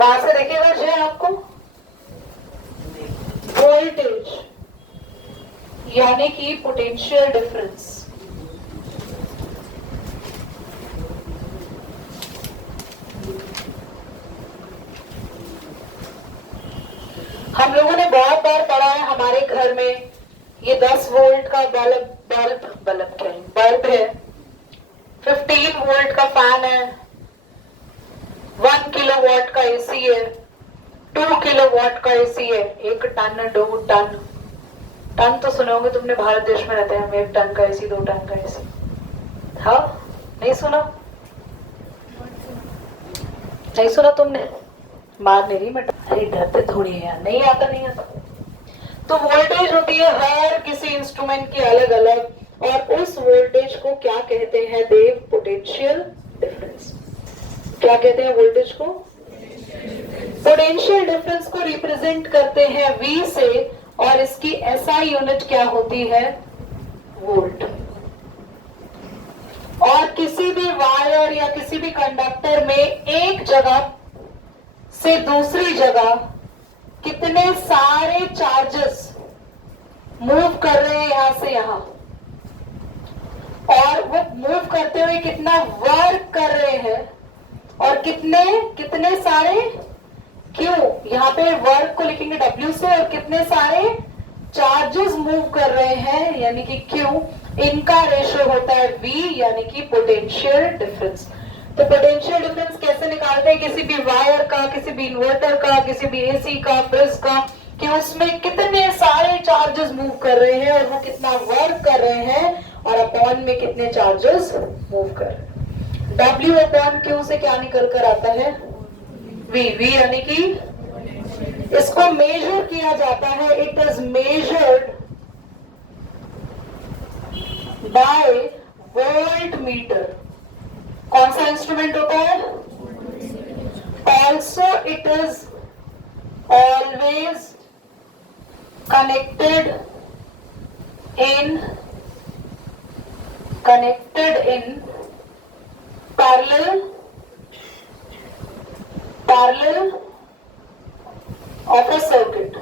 वहां से देखेगा जो आपको वोल्टेज यानी कि पोटेंशियल डिफरेंस। हम लोगों ने बहुत बार पढ़ा है हमारे घर में ये 10 वोल्ट का बल्ब है, 15 वोल्ट का फैन है, 1 किलोवाट का एसी है, 2 किलोवाट का एसी है, 1 टन 2 टन। टन तो सुने होंगे तुमने, भारत देश में रहते हैं हम। 1 टन का एसी, 2 टन का एसी। हाँ, नहीं सुना? नहीं सुना तुमने? मार नहीं रही मैं, अरे डरते थोड़ी है यार, नहीं आता नहीं आता। तो वोल्टेज होती है हर किसी इंस्ट्रूमेंट की अलग अलग, और उस वोल्टेज को क्या कहते हैं देव? Potential difference. क्या कहते हैं वोल्टेज को? पोटेंशियल डिफरेंस को रिप्रेजेंट करते हैं V से, और इसकी SI यूनिट क्या होती है? वोल्ट। और किसी भी वायर या किसी भी कंडक्टर में एक जगह से दूसरी जगह कितने सारे चार्जेस मूव कर रहे हैं यहां से यहां, और वो मूव करते हुए कितना वर्क कर रहे हैं, और कितने कितने सारे क्यों, यहां पे वर्क को लिखेंगे W से, और कितने सारे चार्जेस मूव कर रहे हैं यानी कि क्यों, इनका रेशियो होता है V यानी कि पोटेंशियल डिफरेंस। तो पोटेंशियल डिफरेंस कैसे निकालते हैं? किसी भी वायर का, किसी भी इन्वर्टर का, किसी भी एसी का, फ्रिज का, कि उसमें कितने सारे चार्जेस मूव कर रहे हैं और वो कितना वर्क कर रहे हैं, और अपॉन में कितने चार्जेस मूव कर रहे हैं। W अपॉन Q से क्या निकल कर आता है? V यानी कि इसको मेजर किया जाता है, it is measured by volt meter. कौन सा इंस्ट्रूमेंट होता है? Also it is always connected in parallel of a circuit।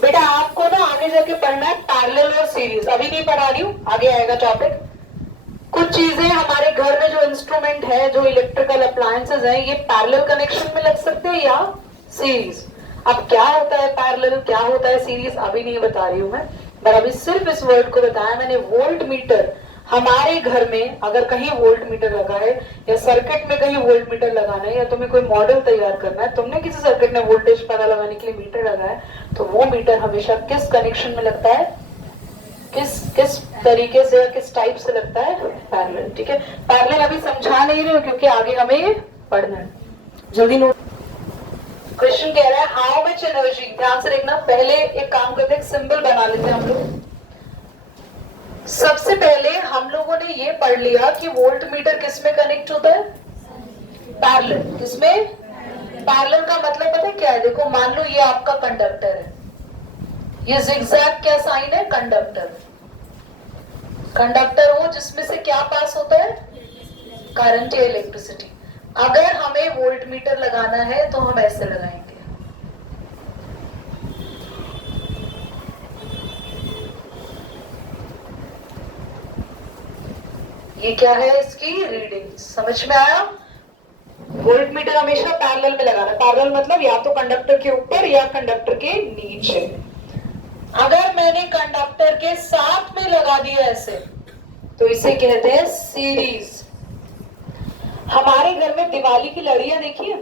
बेटा आपको ना आगे जाके पढ़ना है पैरेलल और सीरीज, अभी नहीं पढ़ा रही हूं, आगे आएगा टॉपिक। कुछ चीजें हमारे घर में जो इंस्ट्रूमेंट है, जो इलेक्ट्रिकल अप्लायंसेस हैं, ये पैरेलल कनेक्शन में लग सकते हैं या सीरीज। अब क्या होता है पैरेलल, क्या होता है सीरीज, अभी नहीं बता रही हूं मैं, पर अभी सिर्फ इस वर्ड को बताया मैंने। वोल्ट मीटर, हमारे घर में अगर कहीं वोल्ट मीटर लगा है, या सर्किट में कहीं वोल्ट मीटर लगाना है, या तुम्हें कोई मॉडल तैयार करना है, तुमने किसी सर्किट में वोल्टेज पता लगाने के लिए मीटर लगाया, तो वो मीटर हमेशा किस कनेक्शन में लगता है? किस तरीके से या किस टाइप से लगता है? पैरेलल। ठीक है, पैरेलल अभी समझा नहीं रही हूँ क्योंकि आगे हमें पढ़ना है। जल्दी नोट। क्वेश्चन कह रहा है हाउ मच एनर्जी, ध्यान से देखना। पहले एक काम करते हैं, सिंबल बना लेते हैं हम लोग। सबसे पहले हम लोगों ने ये पढ़ लिया कि वोल्ट मीटर किस में कनेक्ट होता है? पैरेलल। किसमें? पैरेलल का मतलब पता है क्या है? देखो मान लो ये आपका कंडक्टर है, ये जिगजैग क्या साइन है? कंडक्टर। कंडक्टर वो जिसमें से क्या पास होता है? करंट या इलेक्ट्रिसिटी। अगर हमें वोल्ट मीटर लगाना है तो हम ऐसे लगाएंगे, ये क्या है? इसकी रीडिंग। समझ में आया? वोल्ट मीटर हमेशा पैरेलल में लगाना। पैरेलल मतलब या तो कंडक्टर के ऊपर या कंडक्टर के नीचे। अगर मैंने कंडक्टर के साथ में लगा दिया ऐसे, तो इसे कहते हैं सीरीज। हमारे घर में दिवाली की लड़ियां देखी है,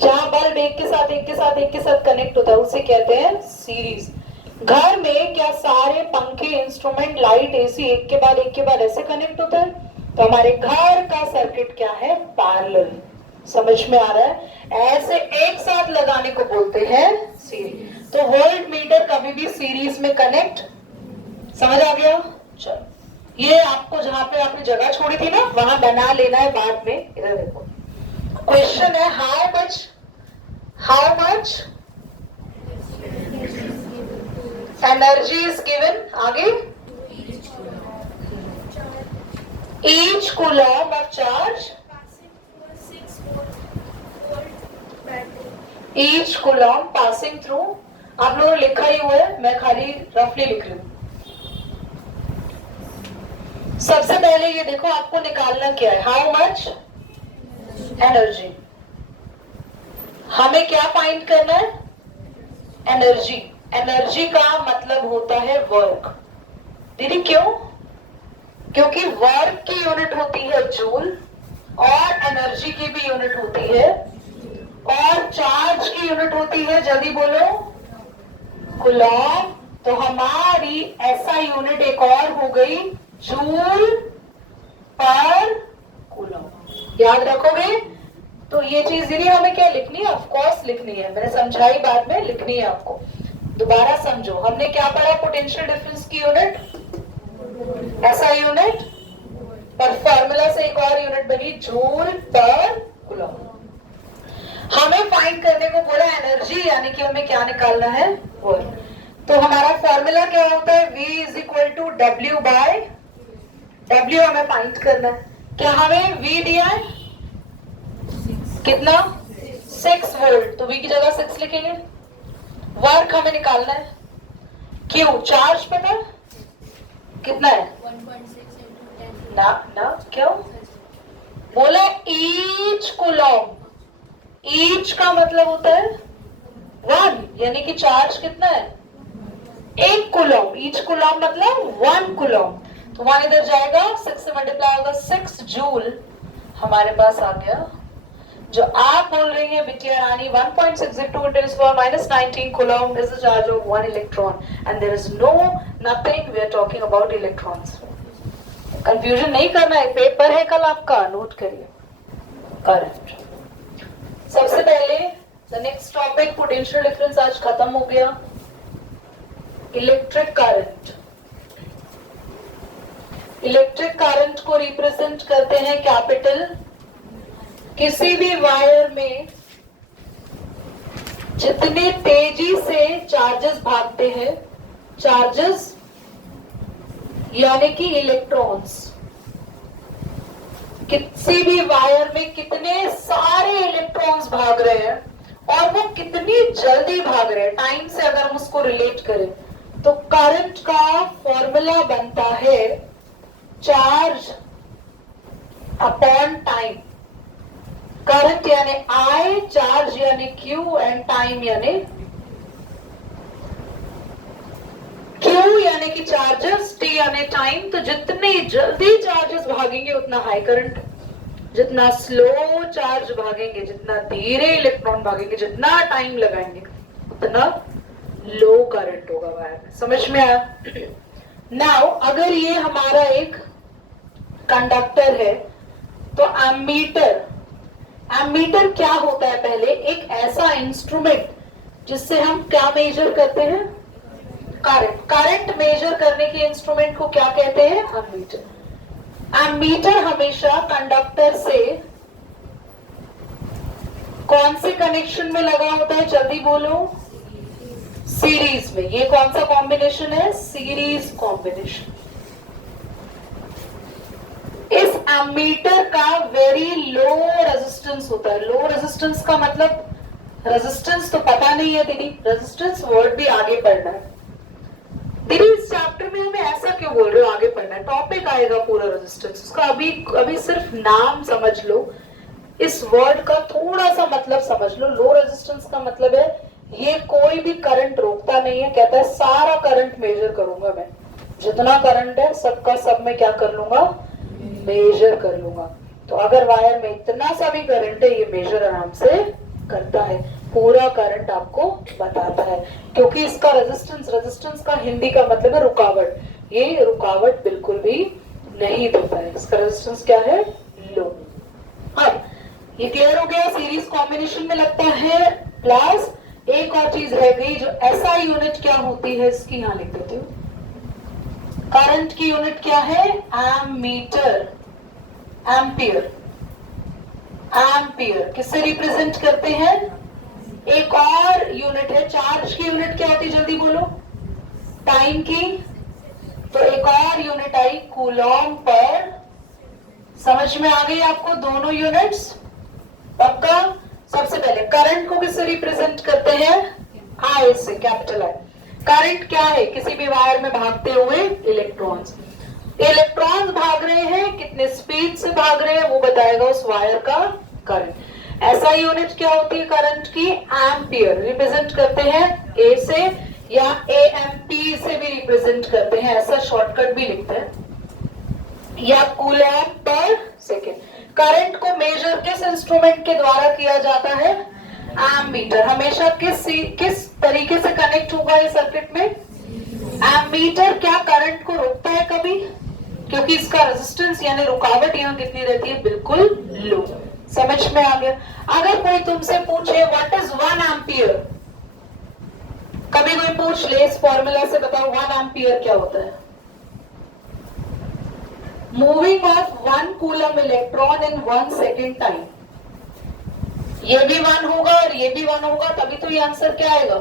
जहां बल्ब एक के साथ एक के साथ एक के साथ कनेक्ट होता है, उसे कहते हैं सीरीज। घर में क्या सारे पंखे, इंस्ट्रूमेंट, लाइट, एसी एक के बाद ऐसे कनेक्ट होता है? तो हमारे घर का सर्किट क्या है? पैरेलल। समझ में आ रहा है? ऐसे एक साथ लगाने को बोलते हैं सीरीज। तो वोल्ट मीटर कभी भी सीरीज में कनेक्ट, समझ आ गया? चलो, ये आपको जहां पे आपने जगह छोड़ी थी ना, वहां बना लेना है बाद में। इधर देखो, क्वेश्चन है how much energy is given, आगे each coulomb of charge each coulomb passing through, आप लोगों ने लिखा ही हुआ है, मैं खाली रफली लिख रही हूँ। सबसे पहले ये देखो आपको निकालना क्या है, हाउ मच एनर्जी। हमें क्या फाइंड करना है, एनर्जी। एनर्जी का मतलब होता है वर्क। दीदी क्यों? क्योंकि वर्क की यूनिट होती है जूल, और एनर्जी की भी यूनिट होती है, और चार्ज की यूनिट होती है, जल्दी बोलो, कूलॉम। तो हमारी एसआई यूनिट एक और हो गई, जूल पर कूलॉम। याद रखोगे? तो ये चीज दीदी हमें क्या लिखनी है, ऑफ कोर्स लिखनी है, मैंने समझाई बाद में, लिखनी है आपको। दोबारा समझो, हमने क्या पढ़ा, पोटेंशियल डिफरेंस की यूनिट एसआई यूनिट, पर फॉर्मूला से एक और यूनिट बनी जूल पर कूलॉम। हमें फाइंड करने को बोला एनर्जी, यानी कि हमें क्या निकालना है, वर्क। तो हमारा फॉर्मूला क्या होता है, V is equal to W by W हमें फाइंड करना है। क्या हमें V दिया है कितना, 6 वोल्ट, तो V की जगह 6 लिखेंगे। वर्क हमें निकालना है, क्यों, चार्ज पता है कितना है, 1.6 ना ना, क्यों बोला, ईच कूलॉम, ईच का मतलब होता है 1, यानी कि चार्ज कितना है, 1 कूलॉम। ईच कूलॉम मतलब 1 कूलॉम, तो वहां इधर जाएगा, 6 से मल्टीप्लाई होगा, 6 जूल हमारे पास आ गया। जो आप बोल रही हैं बिटिया रानी, 1.6 into 10 to the power minus 19 coulomb is the charge of 1 electron, and there is nothing we are talking about electrons. Confusion नहीं करना है, पेपर है कल आपका, नोट करिए। करंट, सबसे पहले the next topic, potential difference आज खत्म हो गया। इलेक्ट्रिक करंट, इलेक्ट्रिक करंट को रिप्रेजेंट करते हैं कैपिटल। किसी भी वायर में जितने तेजी से चार्जेस भागते हैं, चार्जेस यानी कि इलेक्ट्रॉन्स, किसी भी वायर में कितने सारे इलेक्ट्रॉन्स भाग रहे हैं और वो कितनी जल्दी भाग रहे हैं, टाइम से अगर हम उसको रिलेट करें, तो करंट का फॉर्मूला बनता है चार्ज अपॉन टाइम। करंट यानी I, चार्ज यानी Q, एंड टाइम यानी Q यानी कि चार्जेस, T यानी टाइम। तो जितनी जल्दी चार्जेस भागेंगे उतना हाई करंट, जितना स्लो चार्ज भागेंगे, जितना धीरे इलेक्ट्रॉन भागेंगे, जितना टाइम लगाएंगे, उतना लो करंट होगा वायर में। समझ में आया? नाउ अगर ये हमारा एक कंडक्टर है, तो एमीटर, एमीटर क्या होता है, पहले एक ऐसा इंस्ट्रूमेंट जिससे हम क्या मेजर करते हैं, करंट। करंट मेजर करने के इंस्ट्रूमेंट को क्या कहते हैं, एमीटर। एमीटर हमेशा कंडक्टर से कौन से कनेक्शन में लगा होता है, जल्दी बोलो, सीरीज में। ये कौन सा कॉम्बिनेशन है, सीरीज कॉम्बिनेशन। इस एमीटर का वेरी लो रेजिस्टेंस होता है। लो रेजिस्टेंस का मतलब, रेजिस्टेंस तो पता नहीं है दीदी, रेजिस्टेंस वर्ड भी आगे पढ़ना है दीदी। इस चैप्टर में हमें ऐसा क्यों बोल रहे हो, आगे पढ़ना है, टॉपिक आएगा पूरा रेजिस्टेंस, उसका अभी सिर्फ नाम समझ लो, इस वर्ड का थोड़ा सा मतलब समझ लो। लो रेजिस्टेंस का मतलब है ये कोई भी करंट रोकता नहीं है, कहता है सारा करंट मेजर करूंगा मैं, जितना करंट है सबका सब मैं क्या कर लूंगा, मेजर कर लूंगा। तो अगर वायर में इतना सा भी करंट है, ये मेजर आराम से करता है, पूरा करंट आपको बताता है, क्योंकि इसका रेजिस्टेंस, रेजिस्टेंस का हिंदी का मतलब है रुकावट, ये रुकावट बिल्कुल भी नहीं देता है, इसका रेजिस्टेंस क्या है, लो। अब ये क्लियर हो गया, सीरीज कॉम्बिनेशन में लगता है। प्लस एक और चीज रह गई, जो एसआई यूनिट क्या होती है, इसकी यहां लिख देती हूँ। करंट की यूनिट क्या है, एमीटर, एम्पियर। एम्पियर किससे रिप्रेजेंट करते हैं, एक और यूनिट है, चार्ज की यूनिट क्या होती है, जल्दी बोलो, टाइम की। तो एक और यूनिट आई कूलॉम पर। समझ में आ गई आपको दोनों यूनिट्स, पक्का? सबसे पहले करंट को किससे रिप्रेजेंट करते हैं? आई से, कैपिटल आई। करंट क्या है? किसी भी वायर में भागते हुए इलेक्ट्रॉन्स। इलेक्ट्रॉन्स भाग रहे हैं, कितने स्पीड से भाग रहे हैं वो बताएगा उस वायर का करंट। ऐसा यूनिट क्या होती है करंट की? एम्पियर। रिप्रेजेंट करते हैं ए से या एएमपी से भी रिप्रेजेंट करते हैं, ऐसा शॉर्टकट भी लिखते हैं, या कूलम्ब पर सेकेंड। करंट को मेजर किस इंस्ट्रूमेंट के द्वारा किया जाता है? एमीटर। हमेशा किस तरीके से कनेक्ट होगा ये सर्किट में? एमीटर। क्या करंट को रोकता है कभी? क्योंकि इसका रेजिस्टेंस यानी रुकावट यहाँ कितनी रहती है? बिल्कुल लो। समझ में आ गया? अगर कोई तुमसे पूछे व्हाट इज 1 एम्पियर, कभी कोई पूछ ले इस फॉर्मूला से बताओ 1 एम्पियर क्या होता है? Moving of 1 coulomb electron in 1 second time. ये भी 1 होगा और ये भी 1 होगा, तभी तो ये आंसर क्या आएगा?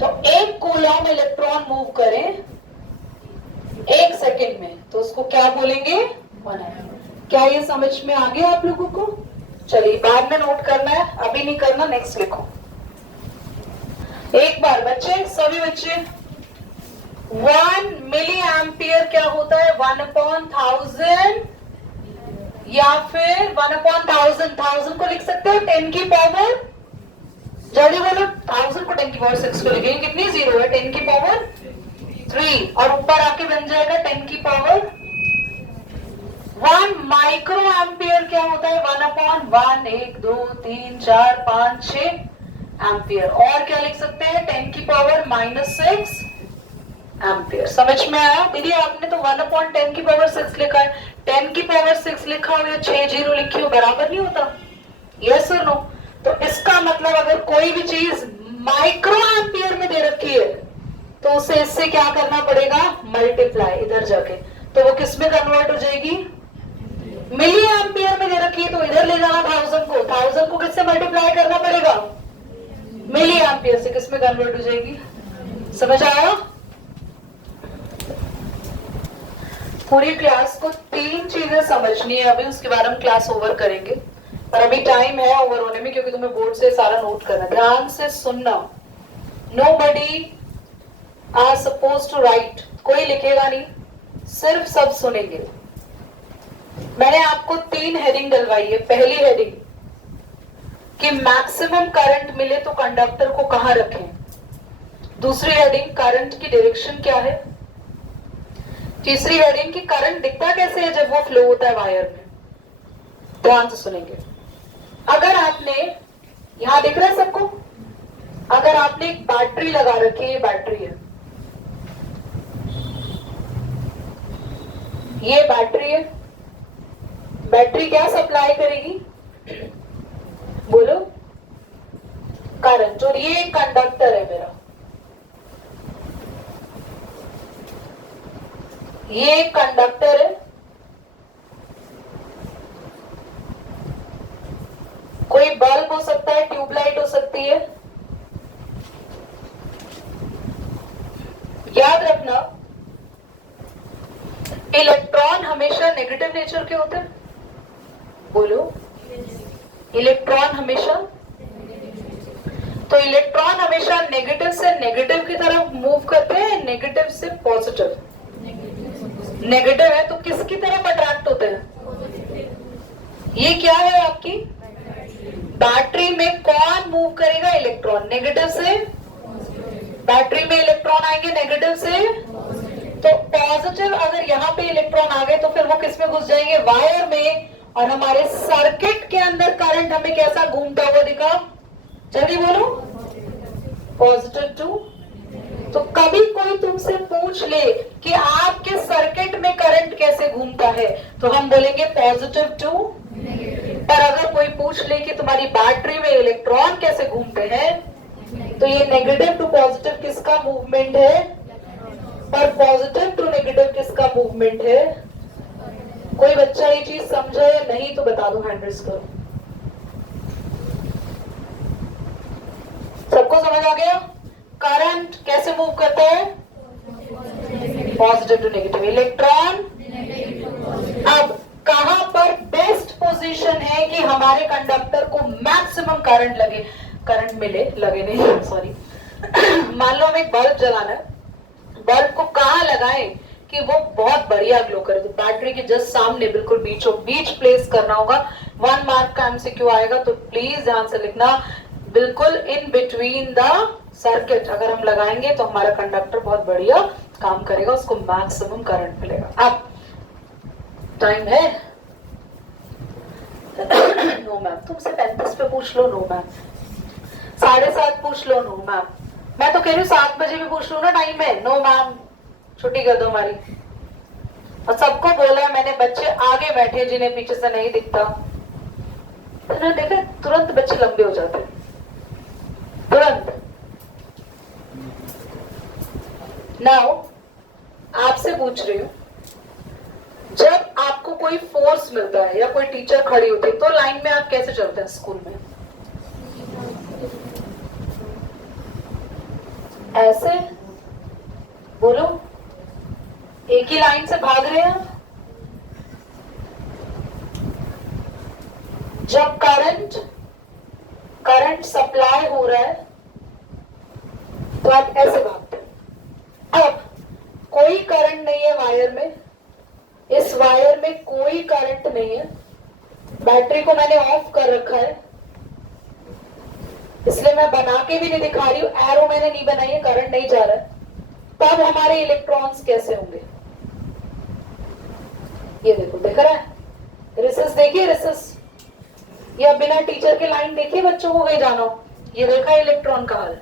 तो 1 कूलम इलेक्ट्रॉन मूव करें 1 सेकेंड में तो उसको क्या बोलेंगे? 1 एम्पियर। क्या ये समझ में आ गया आप लोगों को? चलिए बाद में नोट करना है, अभी नहीं करना, नेक्स्ट लिखो। एक बार बच्चे, सभी बच्चे, 1 मिली एम्पियर क्या होता है? 1/1000 या फिर 1/1000। 1000 को लिख सकते हो 10 की पावर, जल्दी बोलो, 1000 को 10 की पावर 6 को लिखेंगे, कितनी जीरो है? 10 की पावर 3, और ऊपर आके बन जाएगा 10 की पावर 1 माइक्रो एम्पियर क्या होता है? 1/1, 1 2 3 4 5 6 एम्पियर। और क्या लिख सकते हैं? 10 की पावर -6 एम्पियर। समझ में आया? दीदी आपने तो 1/10 की पावर 6 लिखा है, 10 की पावर 6 लिखा हो या 6 जीरो लिखी हो, बराबर नहीं होता? यस और नो? तो इसका मतलब अगर कोई भी चीज माइक्रो एम्पियर में दे रखी है तो उसे इससे क्या करना पड़ेगा? मल्टीप्लाई, इधर जाके, तो वो किस में कन्वर्ट हो जाएगी? मिली एम्पियर में दे रखी है तो इधर ले जाना 1000 को, 1000 को किससे मल्टीप्लाई करना पड़ेगा? मिली एम्पियर से, किस में कन्वर्ट हो जाएगी? समझ आया? पूरी क्लास को 3 चीजें समझनी है अभी, उसके बाद हम क्लास ओवर करेंगे, पर अभी टाइम है ओवर होने में क्योंकि तुम्हें बोर्ड से सारा नोट करना है। ध्यान से सुनना। Nobody are supposed to write, कोई लिखेगा नहीं, सिर्फ सब सुनेंगे। मैंने आपको 3 हेडिंग डलवाई है। पहली हेडिंग कि मैक्सिमम करंट मिले तो कंडक्टर को कहां रखें। दूसरी हेडिंग करंट की डायरेक्शन क्या है। तीसरी हेडिंग कि करंट दिखता कैसे है जब वो फ्लो होता है वायर में। ध्यान से सुनेंगे। अगर आपने, यहां दिख रहा है सबको, अगर आपने एक बैटरी लगा रखी है, ये बैटरी है, ये बैटरी है, बैटरी क्या सप्लाई करेगी? बोलो, करंट। और ये कंडक्टर है मेरा, ये कंडक्टर है, कोई बल्ब हो सकता है, ट्यूबलाइट हो सकती है। याद रखना इलेक्ट्रॉन हमेशा नेगेटिव नेचर के होते हैं। बोलो, इलेक्ट्रॉन हमेशा, तो इलेक्ट्रॉन हमेशा नेगेटिव से नेगेटिव की तरफ मूव करते हैं, नेगेटिव से पॉजिटिव। नेगेटिव है तो किसकी तरफ अट्रैक्ट होते हैं? ये क्या है आपकी बैटरी में? कौन मूव करेगा? इलेक्ट्रॉन। नेगेटिव से, बैटरी में इलेक्ट्रॉन आएंगे नेगेटिव से, तो पॉजिटिव अगर यहाँ पे इलेक्ट्रॉन आ गए तो फिर वो किस में घुस जाएंगे? वायर में। और हमारे सर्किट के अंदर करंट हमें कैसा घूमता हुआ दिखा? जल्दी बोलो, पॉजिटिव टू। तो कभी कोई तुमसे पूछ ले कि आपके सर्किट में करंट कैसे घूमता है तो हम बोलेंगे पॉजिटिव टू। पर अगर कोई पूछ ले कि तुम्हारी बैटरी में इलेक्ट्रॉन कैसे घूमते हैं तो ये नेगेटिव टू पॉजिटिव किसका मूवमेंट है? पर पॉजिटिव टू नेगेटिव किसका मूवमेंट है? कोई बच्चा ये चीज समझा या नहीं तो बता दो, हैंड रेज करो। सबको समझ आ गया? करंट कैसे मूव करता है? Positive to negative. इलेक्ट्रॉन अब कहां पर बेस्ट पोजीशन पोजीशन है कि हमारे कंडक्टर को मैक्सिमम करंट मिले, लगे नहीं सॉरी मान लो हमें एक बल्ब जलाना है, बल्ब को कहाँ लगाएं कि वो बहुत बढ़िया ग्लो करे, तो बैटरी के जस्ट सामने बिल्कुल बीचों बीच प्लेस करना होगा। 1 मार्क का एमसीक्यू आएगा, तो प्लीज ध्यान से लिखना, बिल्कुल इन बिटवीन द सर्किट अगर हम लगाएंगे तो हमारा कंडक्टर बहुत बढ़िया काम करेगा, उसको मैक्सिमम करंट मिलेगा। अब टाइम है नो मैम, तुमसे 35 पे पूछ लो, नो मैम 7:30 पूछ लो, नो मैम मैं तो कह रही हूँ 7 बजे भी पूछ लो ना, टाइम है, नो मैम छुट्टी कर दो हमारी। और सबको बोला है मैंने, बच्चे आगे बैठे जिन्हें पीछे से नहीं दिखता, तो देखा तुरंत बच्चे लंबे हो जाते तुरंत। नाउ आपसे पूछ रही हूं, जब आपको कोई फोर्स मिलता है या कोई टीचर खड़ी होती है तो लाइन में आप कैसे चलते हैं स्कूल में? ऐसे बोलो, एक ही लाइन से भाग रहे हैं। जब करंट सप्लाई हो रहा है तो आप ऐसे भागते हैं। अब कोई करंट नहीं है वायर में, इस वायर में कोई करंट नहीं है, बैटरी को मैंने ऑफ कर रखा है, इसलिए मैं बना के भी नहीं दिखा रही हूं, एरो मैंने नहीं बनाई है, करंट नहीं जा रहा है। तब हमारे इलेक्ट्रॉन्स कैसे होंगे? ये देखो, दिख रहा है रिसेस, देखिए रिसेस, या बिना टीचर के लाइन देखिए बच्चों को कहीं जाना हो, ये देखा इलेक्ट्रॉन का हाल।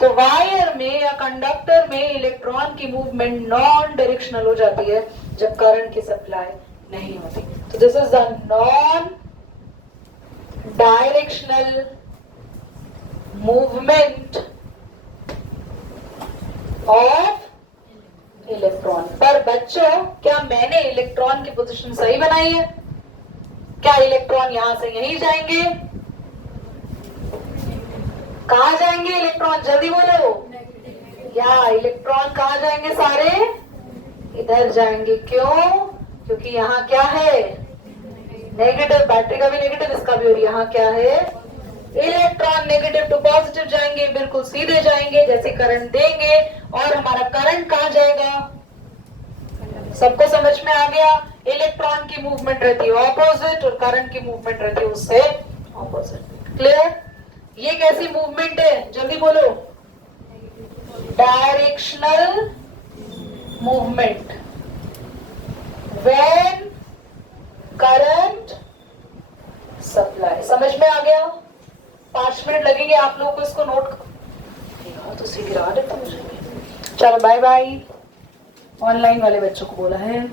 तो वायर में या कंडक्टर में इलेक्ट्रॉन की मूवमेंट नॉन डायरेक्शनल हो जाती है जब करंट की सप्लाई नहीं होती। तो this is the non directional movement of electron. पर बच्चों, क्या मैंने इलेक्ट्रॉन की पोजीशन सही बनाई है? क्या इलेक्ट्रॉन यहां से यहीं जाएंगे? कहां जाएंगे इलेक्ट्रॉन? जल्दी बोलो। या इलेक्ट्रॉन कहां जाएंगे? सारे इधर जाएंगे। क्यों? क्योंकि यहाँ क्या है? नेगेटिव। बैटरी का भी नेगेटिव, इसका भी। और यहाँ क्या है? इलेक्ट्रॉन नेगेटिव टू पॉजिटिव जाएंगे, बिल्कुल सीधे जाएंगे जैसे करंट देंगे। और हमारा करंट कहां जाएगा? सबको समझ में आ गया? इलेक्ट्रॉन की मूवमेंट रहती है ऑपोजिट और करंट की मूवमेंट रहती है उससे ऑपोजिट। क्लियर? ये कैसी मूवमेंट है? जल्दी बोलो। Directional movement when current supply. समझ में आ गया? 5 मिनट लगेंगे आप लोगों को इसको नोट। तो गिरा देता मुझे। चलो बाय बाय। ऑनलाइन वाले बच्चों को बोला है।